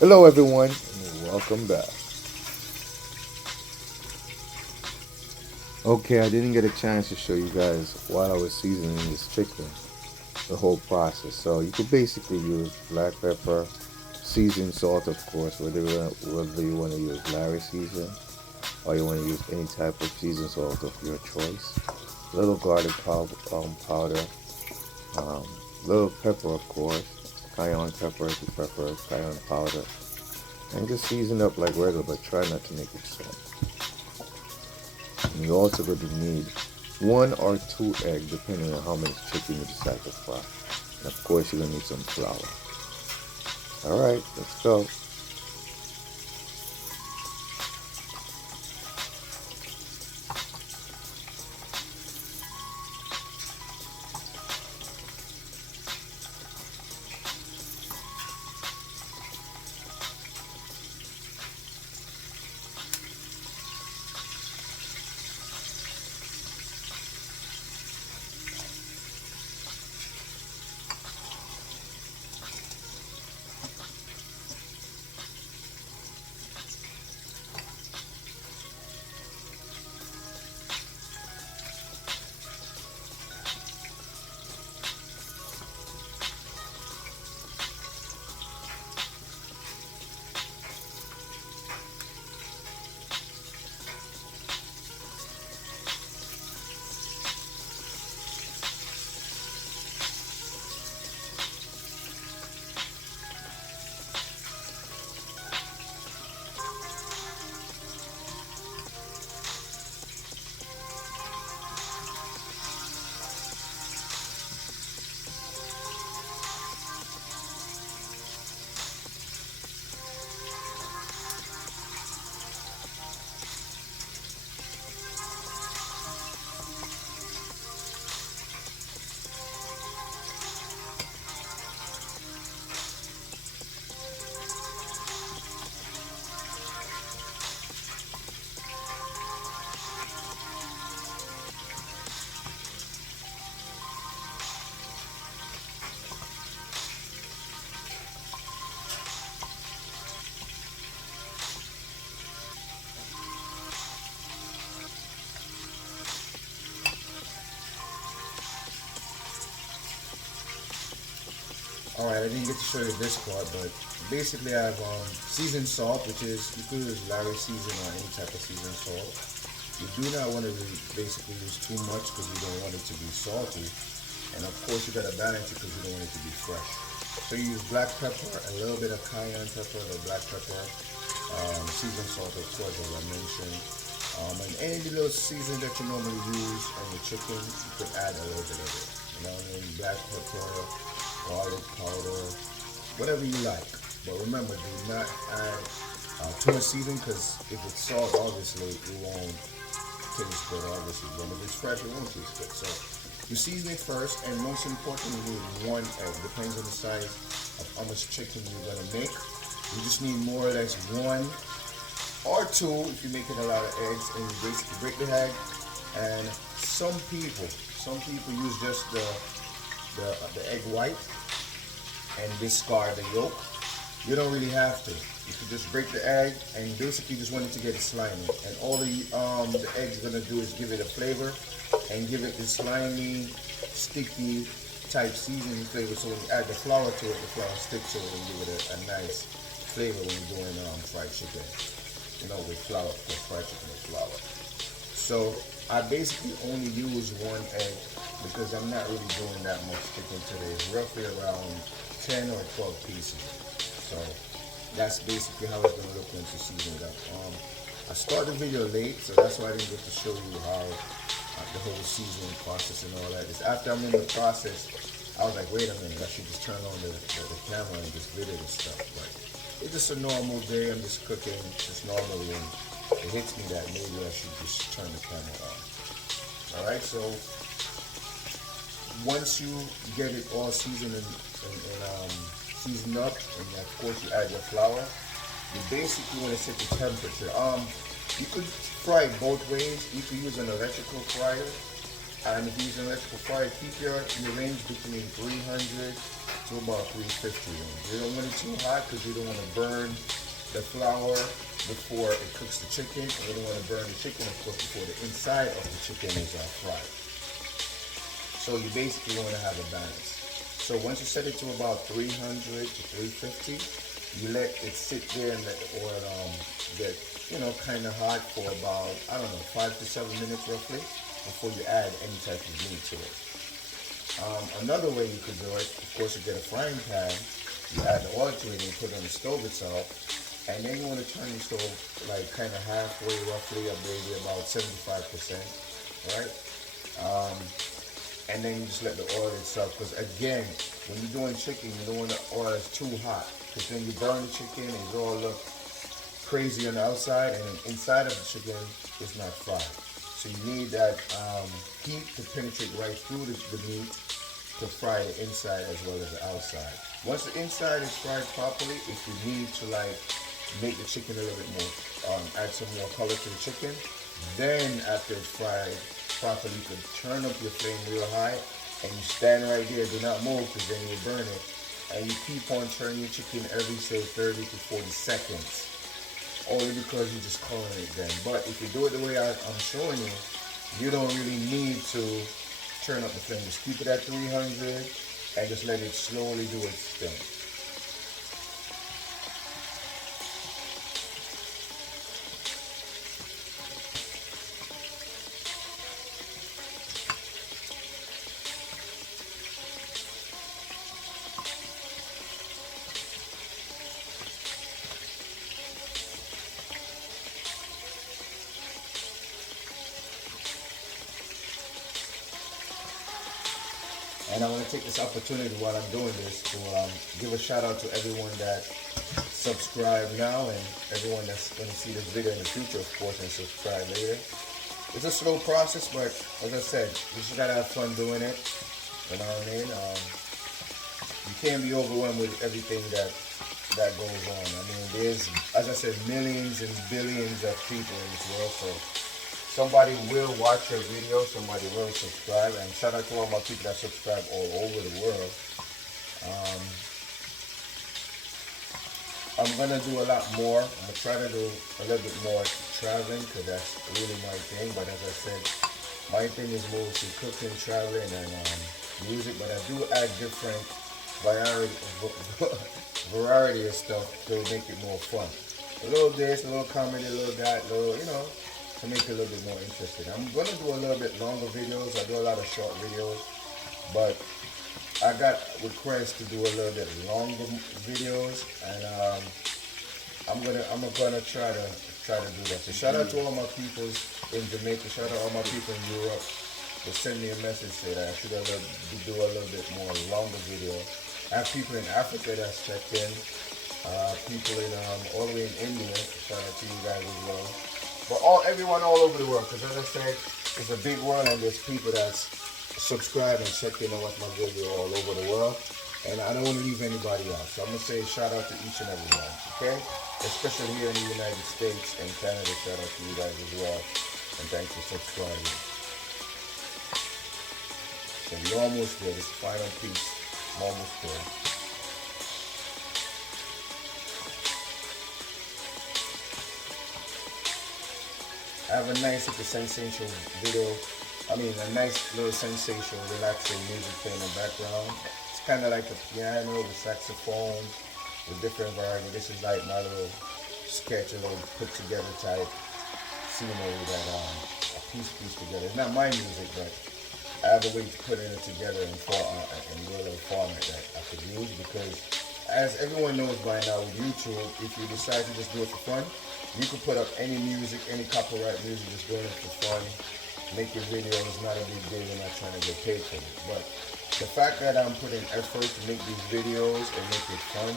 Hello, everyone, and welcome back. Okay, I didn't get a chance to show you guys while I was seasoning this chicken, the whole process. So you could basically use black pepper, seasoned salt, of course, whether you want to use Larry season or you want to use any type of seasoned salt of your choice. Little garlic powder, um, little pepper, of course, cayenne pepper, cayenne powder, and just season up like regular, but try not to make it salt. And you're also going to need one or two eggs, depending on how many chicken you decide to fry. And of course, you're going to need some flour. All right, let's go. Alright, I didn't get to show you this part, but basically I have seasoned salt, which is you could use Larry season or any type of seasoned salt. You do not want to basically use too much because you don't want it to be salty. And of course you got to balance it because you don't want it to be fresh. So you use black pepper, a little bit of cayenne pepper, the black pepper, seasoned salt of course as I mentioned. And any little season that you normally use on your chicken, you could add a little bit of it. You know what I mean? Black pepper, garlic powder, whatever you like. But remember, do not add too much seasoning because if it's salt, obviously it won't taste good. Obviously, but if it's fresh, it won't taste good. So you season it first, and most importantly, you need one egg. Depends on the size of how much chicken you're gonna make. You just need more or less one or two if you're making a lot of eggs, and you basically break the egg. And some people use just the egg white and discard the yolk. You don't really have to. You can just break the egg and basically just want it to get it slimy. And all the egg's gonna do is give it a flavor and give it this slimy, sticky type seasoning flavor. So when you add the flour to it, the flour sticks to it and give it a nice flavor when you're doing fried chicken. You know, with flour, with fried chicken with flour. So I basically only use one egg because I'm not really doing that much chicken today. It's roughly around 10 or 12 pieces. So that's basically how it's gonna look once you season it up. I started the video late, so that's why I didn't get to show you how the whole seasoning process and all that. It's after I'm in the process, I was like, wait a minute, I should just turn on the camera and just video this stuff. But it's just a normal day. I'm just cooking just normally, and it hits me that maybe I should just turn the camera on. All right, so once you get it all seasoned and seasoned up, and of course you add your flour, you basically want to set the temperature. You could fry it both ways. You could use an electrical fryer, and if you use an electrical fryer, keep your range between 300 to about 350. You don't want it too hot because you don't want to burn the flour before it cooks the chicken. And you don't want to burn the chicken, of course, before the inside of the chicken is fried. So you basically want to have a balance. So once you set it to about 300 to 350, you let it sit there and let the oil get, kind of hot for about, I don't know, 5 to 7 minutes roughly before you add any type of meat to it. Another way you could do it, of course, you get a frying pan, you add the oil to it and you put it on the stove itself, and then you want to turn the stove like kind of halfway roughly, or maybe about 75%, right? And then you just let the oil itself, because again, when you're doing chicken, you don't want the oil is too hot, because then you burn the chicken and it all look crazy on the outside, and inside of the chicken is not fried. So you need that heat to penetrate right through the meat to fry the inside as well as the outside. Once the inside is fried properly, if you need to make the chicken a little bit more, add some more color to the chicken, then after it's fried properly, you can turn up your flame real high and you stand right there, do not move because then you'll burn it. And you keep on turning your chicken every, say, 30 to 40 seconds. Only because you're just calling it then. But if you do it the way I'm showing you, you don't really need to turn up the flame. Just keep it at 300 and just let it slowly do its thing. And I want to take this opportunity while I'm doing this to give a shout out to everyone that subscribe now and everyone that's going to see this video in the future, of course, and subscribe later. It's a slow process, but as I said, you just got to have fun doing it. You know what I mean? You can't be overwhelmed with everything that goes on. I mean, there's, as I said, millions and billions of people in this world, so somebody will watch your video, somebody will subscribe, and shout out to all my people that subscribe all over the world. I'm gonna do a lot more. I'm gonna try to do a little bit more traveling because that's really my thing. But as I said, my thing is mostly cooking, traveling, and music. But I do add different variety of stuff to make it more fun. A little this, a little comedy, a little that, a little, to make it a little bit more interesting. I'm going to do a little bit longer videos. I do a lot of short videos, but I got requests to do a little bit longer videos, and I'm gonna try to do that. So shout out to all my people in Jamaica. Shout out to all my people in Europe. They send me a message saying that I should do a little bit more longer video. I have people in Africa that's checked in. People in all the way in India. Shout out to you guys as well. But everyone all over the world, because as I said, it's a big world and there's people that's subscribe and check in and watch my video all over the world. And I don't want to leave anybody out. So I'm going to say shout out to each and every one, okay? Especially here in the United States and Canada, shout out to you guys as well. And thanks for subscribing. So we're almost there. It's the final piece. I'm almost there. I have a nice little sensational video. I mean, a nice little sensational, relaxing music playing in the background. It's kind of like a piano with saxophone with different variety. This is like my little sketch, a little put together type scenery that a piece together. It's not my music, but I have a way to put it together in real little format that I could use, because as everyone knows by now with YouTube, if you decide to just do it for fun, you can put up any music, any copyright music, just doing it for fun. Make your videos, not a big deal, you're not trying to get paid for it. But the fact that I'm putting effort to make these videos and make it fun,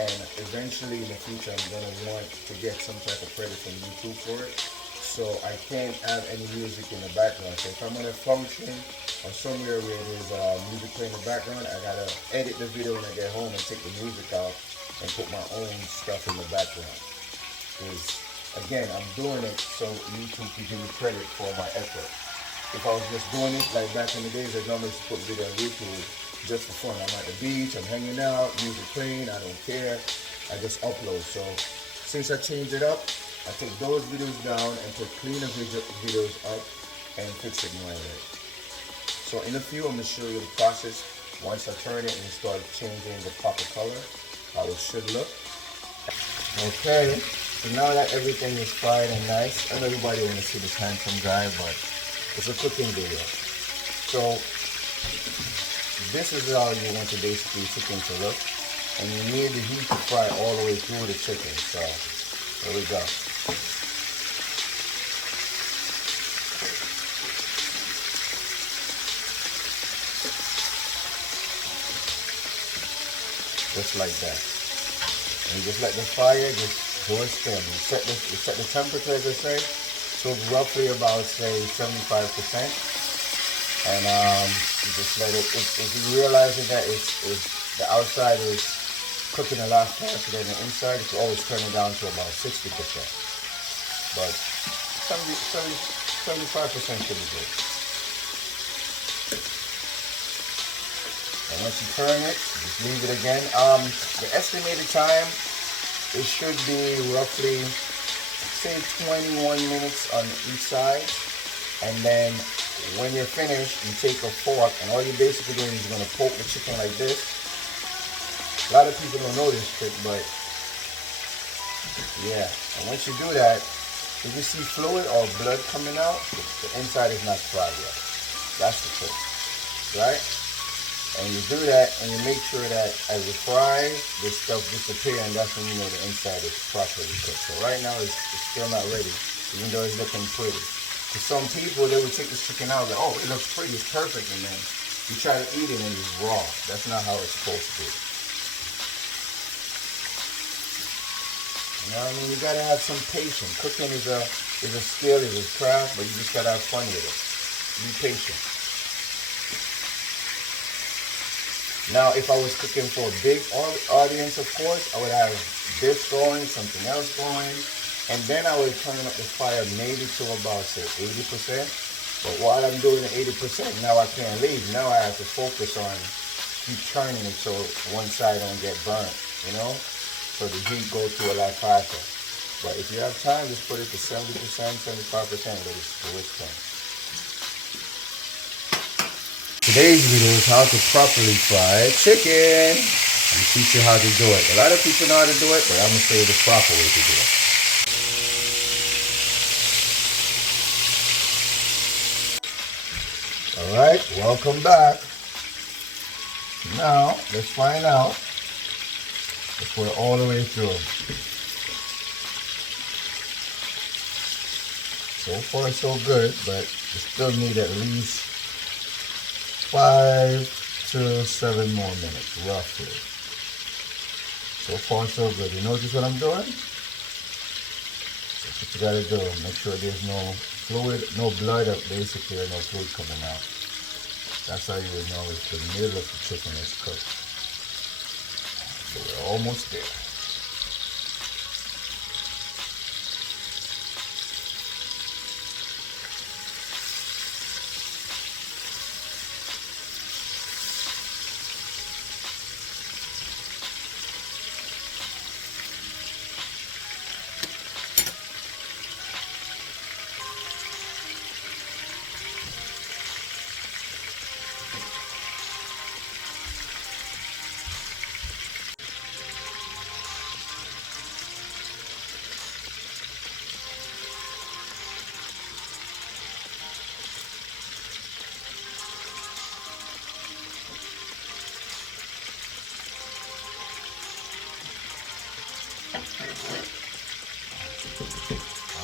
and eventually in the future I'm going to want to get some type of credit from YouTube for it. So I can't have any music in the background. So if I'm in a function or somewhere where there's music playing in the background, I gotta edit the video when I get home and take the music out and put my own stuff in the background. Because again, I'm doing it so YouTube can give me credit for my effort. If I was just doing it like back in the days, I normally used to put video on YouTube just for fun. I'm at the beach, I'm hanging out, music playing, I don't care. I just upload. So since I changed it up, I take those videos down and put cleaner videos up and fix it my way. So in a few, I'm going to show you the process. Once I turn it and start changing the proper color, how it should look. Okay, so now that everything is fried and nice, I know everybody wants to see this handsome guy, but it's a cooking video. So this is how you want to basically chicken to look. And you need the heat to fry all the way through the chicken. So there we go. Just like that. And you just let the fire just go and spin. You set the temperature, as I say, so roughly about say 75%. And you just let it. If you realize that the outside is cooking a lot faster than the inside, you can always turn it down to about 60%. But 75% should be good. And once you turn it, just leave it again. The estimated time, it should be roughly, say 21 minutes on each side. And then when you're finished, you take a fork, and all you're basically doing is you're going to poke the chicken like this. A lot of people don't know this trick, but yeah. And once you do that, if you see fluid or blood coming out, the inside is not fried yet. That's the trick, right? And you do that, and you make sure that as you fry, this stuff disappears, and that's when you know the inside is properly cooked. So right now, it's still not ready, even though it's looking pretty. For some people, they would take this chicken out, like, oh, it looks pretty, it's perfect, and then you try to eat it and it's raw. That's not how it's supposed to be. You know what I mean? You gotta have some patience. Cooking is a skill, is a craft, but you just gotta have fun with it. Be patient. Now, if I was cooking for a big audience, of course, I would have this going, something else going, and then I would turn up the fire maybe to about, say, 80%. But while I'm doing the 80%, now I can't leave. Now I have to focus on keep turning it so one side don't get burnt, you know? So the heat goes through a lot faster. But if you have time, just put it to 70%, 75%, let it do its thing. Today's video is how to properly fry chicken. I'm teach you how to do it. A lot of people know how to do it, but I'm gonna show you the proper way to do it. Alright, welcome back. Now, let's find out if we're all the way through. So far so good, but you still need at least 5 to 7 more minutes, roughly. So far so good. You notice what I'm doing? That's what you gotta do. Make sure there's no fluid, no blood, basically, or no fluid coming out. That's how you would know if the middle of the chicken is cooked. So we're almost there.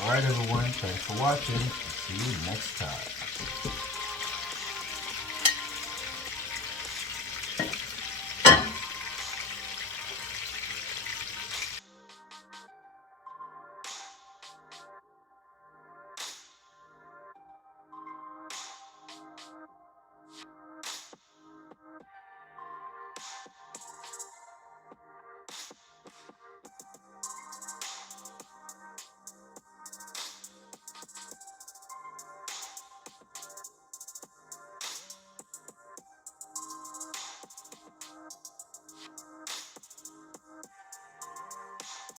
Alright everyone, thanks for watching. See you next time.